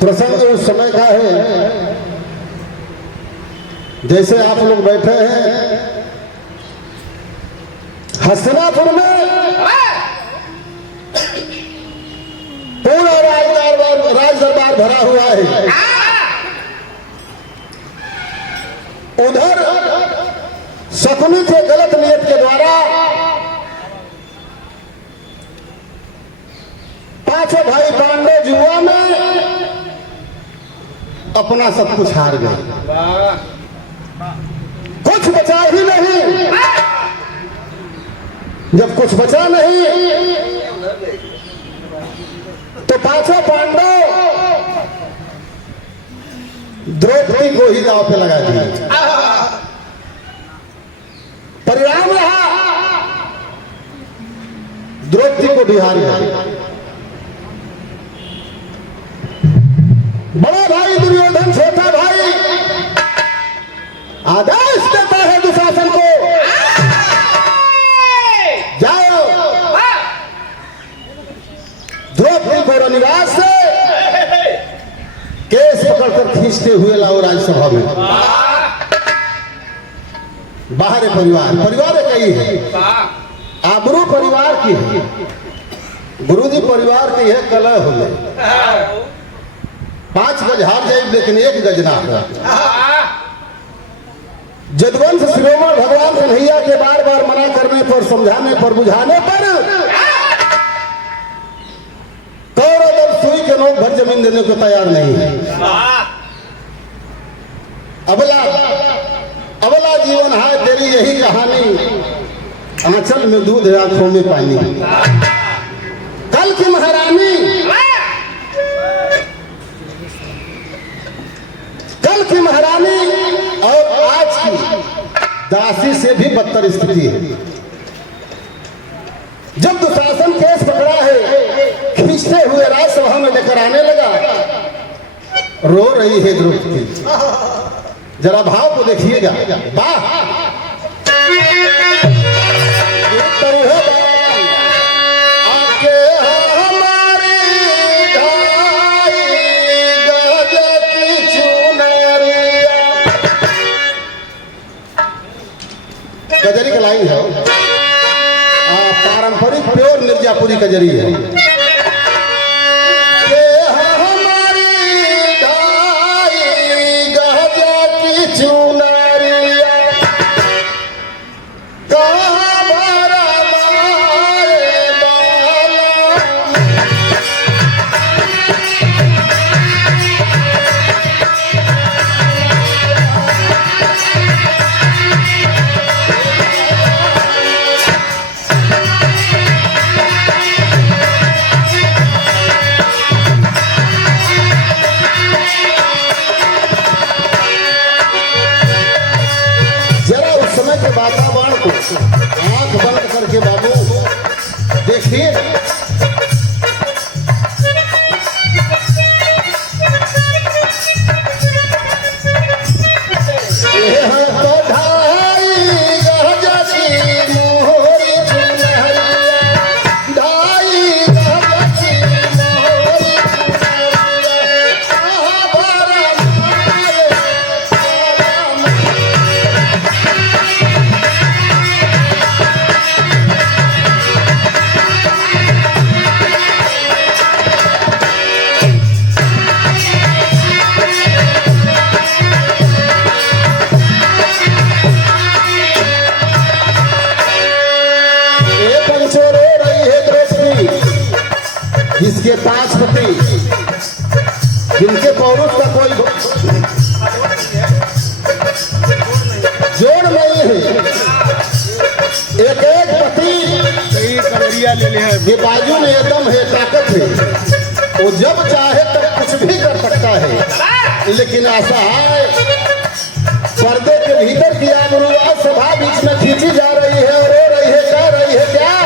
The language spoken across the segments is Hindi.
प्रसंग उस समय का है जैसे आप लोग बैठे हैं हसनापुर में पूरा राज दरबार भरा हुआ है। उधर शकुनी के गलत नियत के द्वारा पांचों भाई पांडव जुआ में अपना सब कुछ हार गए, कुछ बचा ही नहीं। जब कुछ बचा नहीं तो पांचों पांडव द्रौपदी को ही दांव पे लगा दिए। परिणाम रहा द्रौपदी को बिहार गए। बड़ा भाई दुर्योधन छोटा भाई आदेश देता है दुशासन को, जाओ द्रौपदी को रनिवास से केस पकड़कर खींचते हुए लाओ राज्यसभा में। बाहर परिवार कई है, आबरू परिवार की है, गुरुजी परिवार की है, कलह हो गए। 5 गज हार जाए लेकिन 1 गज ना हो। जदवंश शिरोमणि भगवान कन्हैया के बार बार मना करने पर, समझाने पर, बुझाने पर कौरव दल सुई के नोक भर जमीन देने को तैयार नहीं है। अबला जीवन है तेरी यही कहानी, आंचल में दूध है आंखों में पानी। कल की महारानी, कल की महारानी और आज की दासी से भी बदतर स्थिति है। जब दुशासन केस पकड़ा है, खींचते हुए राज्यसभा में लेकर आने लगा, रो रही है द्रौपदी। जरा भाव को देखिएगा। वाह कजरी का लाइन है, पारंपरिक प्योर मिर्जापुरी कजरी है। वातावरण को आंख बंद करके बाबू देखिए। इसके 5 पति जिनके पौरुष का कोई जोड़ नहीं है, एक पति ये बाजू में एकदम है, ताकत है, वो जब चाहे तब कुछ भी कर सकता है। लेकिन ऐसा है पर्दे के भीतर की आबरूआज सभा बीच में खींची जा रही है और रो रही है, कह रही है क्या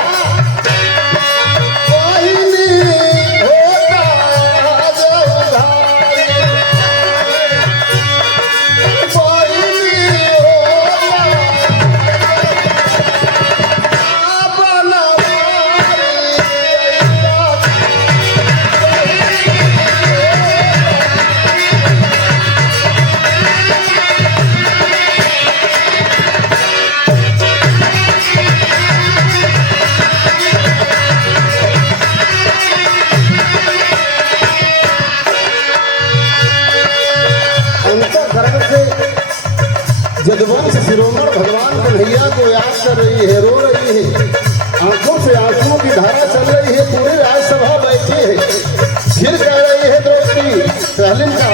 भगवान कन्हैया को याद कर रही है, रो रही है, आंखों से आंसुओं की धारा चल रही है, पूरी राजसभा बैठी है। फिर कह रही है द्रौपदी सहलिन का,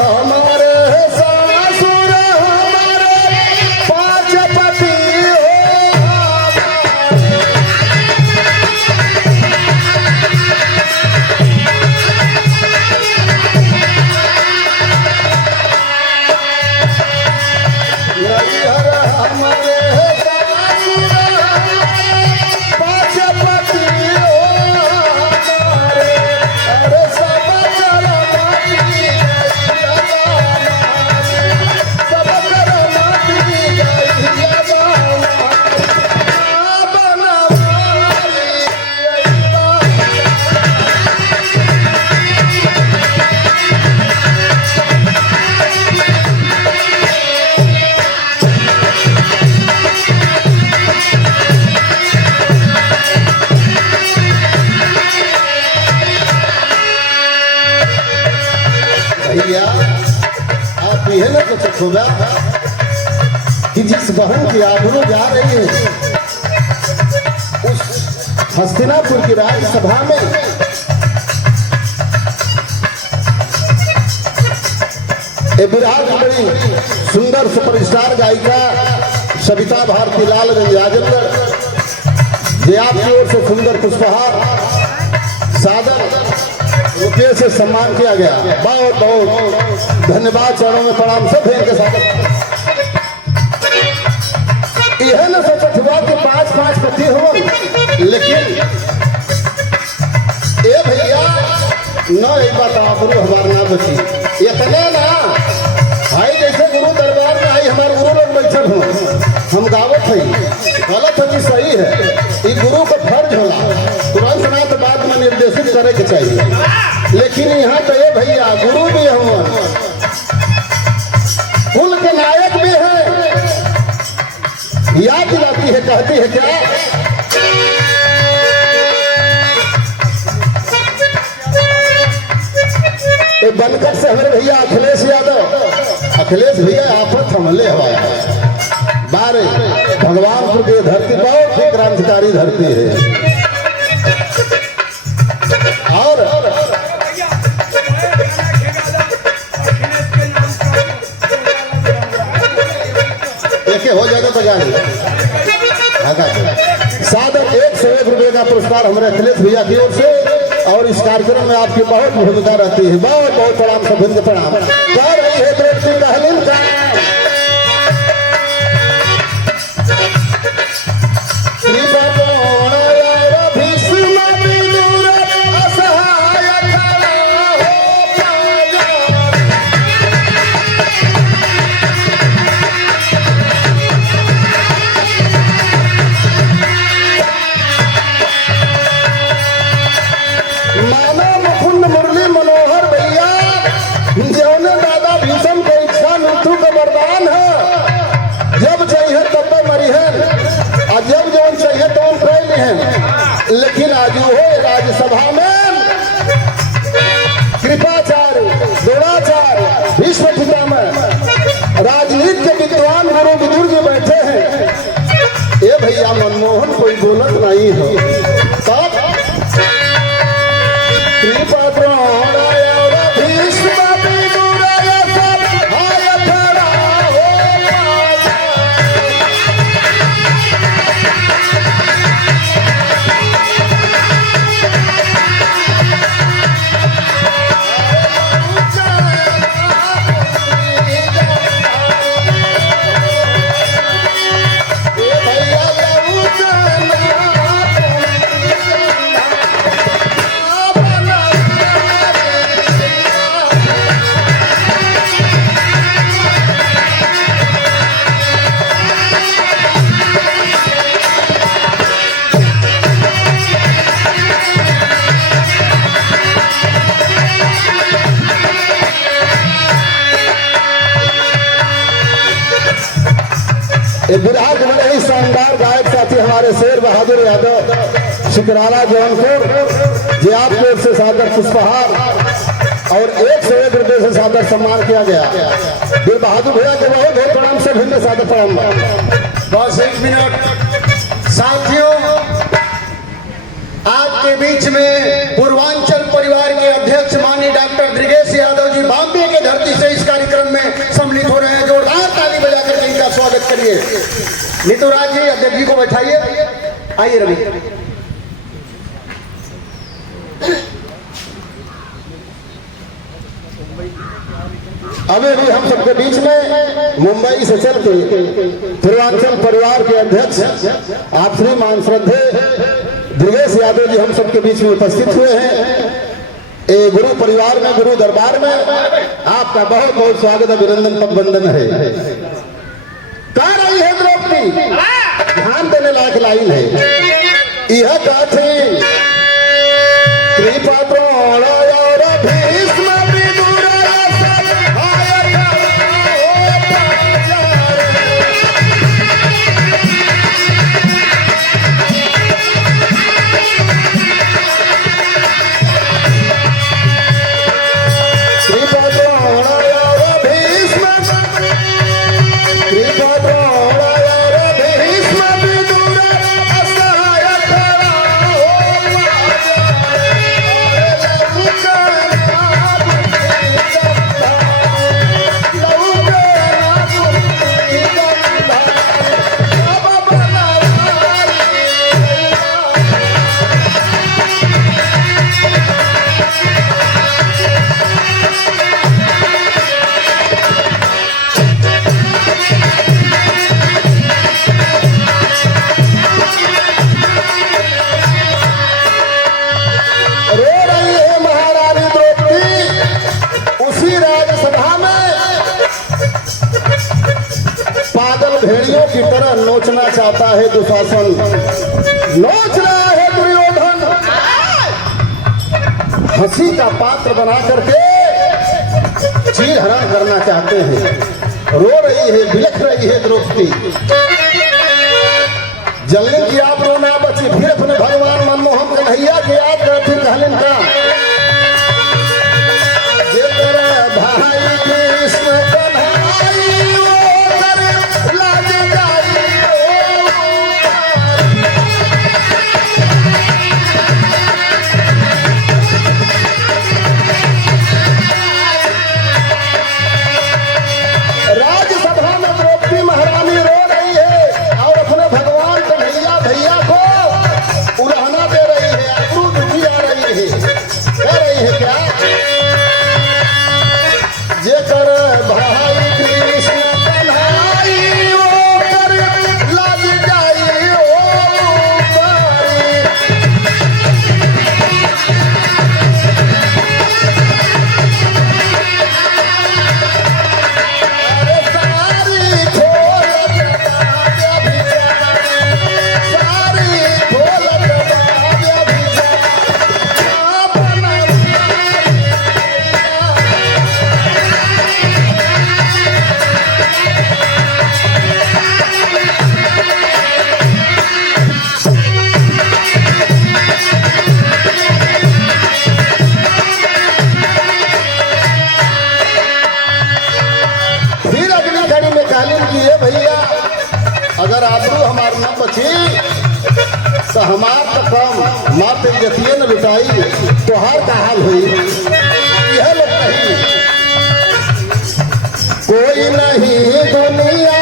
हमारे सासुर हमारे पांच पति आप यह ना कुछ होगा कि जिस बहन की आबरू जा रही है उस हस्तिनापुर की राज्यसभा में विराट बड़ी सुंदर सुपरस्टार गायिका सविता भारती लाल राजेंद्र जे आपकी ओर से सुंदर पुष्पहार सादर रुपये से सम्मान किया गया। बहुत बहुत धन्यवाद, चरणों में प्रणाम सब के साथ। यह न सोचत हुआ कि 5-5 पति हो, लेकिन ए भैया न एक बात आबरू हमार ना बची, इतना ना भाई जैसे गुरु दरबार में आई हमारे गुरु लोग बैठल हो, हम गावत है गलत है कि सही है, ये गुरु का फर्ज होला, तुरंत ना तो बाद में निर्देशित करे के चाहिए। लेकिन यहाँ तो ये भैया गुरु भी हम कुल के नायक भी है, याद दिलाती है, कहती है क्या, ये बनकर से हमारे भैया अखिलेश यादव, अखिलेश भैया आफत हमले हवाया बारे भगवानपुर की धरती बहुत ही क्रांतिकारी धरती है। और हो जाएगा तो जाने सादर 101 रुपये का पुरस्कार हमारे अखिलेश भैया की ओर से, और इस कार्यक्रम में आपकी बहुत भूमिका रहती है। बहुत बहुत प्रणाम, सभी को प्रणाम। जा रही है द्रौपदी कहलिन का लेकिन आज हो राज्यसभा में कृपाचार्य द्रोणाचार्य विश्व पितामह राजनीति के विद्वान गुरु बुजुर्ग बैठे हैं। ये भैया मनमोहन कोई बोलत नहीं हो, तब कृपा विराट बड़े ही शानदार गायक साथी हमारे शेर बहादुर यादव शिकरारा जौनपुर जी आपकी ओर से सादर पुष्पहार और 101 रुपये से सादर सम्मान किया गया। वीर बहादुर भैया को बहुत बहुत प्रणाम से भिन्न सादर प्रणाम। बस 1 मिनट साथियों, आपके बीच में पूर्वांचल परिवार के अध्यक्ष माननीय डॉक्टर दृगेश यादव जी बॉम्बे की धरती से इस कार्यक्रम में सम्मिलित हो रहे हैं। जोरदार ताली बजाकर इनका स्वागत करिए। नीतूराज जी अध्यक्ष जी को बैठाइए। आइए रवि। अभी भी हम सबके बीच में मुंबई से चल के पूर्वांचल परिवार के अध्यक्ष आप श्रीमान श्रद्धे दृगेश यादव जी हम सबके बीच में उपस्थित हुए हैं। ए गुरु परिवार में, गुरु दरबार में आपका बहुत बहुत स्वागत, अभिनंदन अभिनंदन है। कह रही है द्रौपदी, ध्यान देने लायक लाइन है यह काठी कृपा द्रोण और भीष्म भेड़ियों की तरह नोचना चाहता है दुशासन, नोच रहा है दुर्योधन, हंसी का पात्र बना करके चीर हरण करना चाहते हैं। रो रही है, बिलख रही है द्रौपदी। जलने की आप रोना बची, फिर अपने भगवान मनमोहन कन्हैया की याद कर, फिर कहलन का भाई कृष्ण कन्हैया अगर आबरू हमार न बची तो हमार तो कम मार पे जतिये न लुटाई तो हर का हाल हुई। यह लोग कही कोई नहीं दुनिया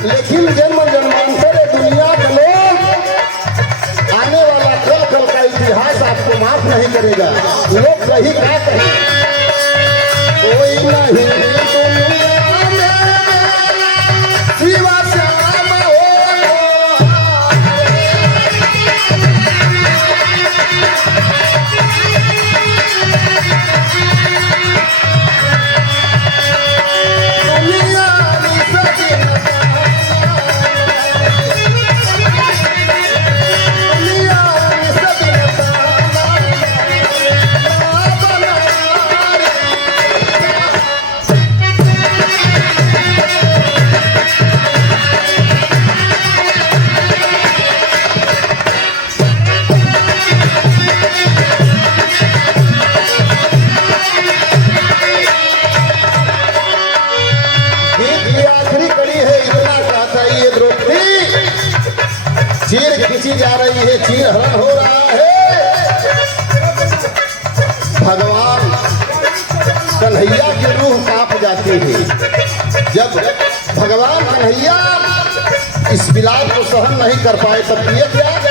लेकिन जन्म जन्मांतर दुनिया के लोग आने वाला कल कल का इतिहास खींची जा रही है, चीर हरण हो रहा है। भगवान कन्हैया की रूह कांप जाती है। जब भगवान कन्हैया इस विलाप को सहन नहीं कर पाए तब किए क्या?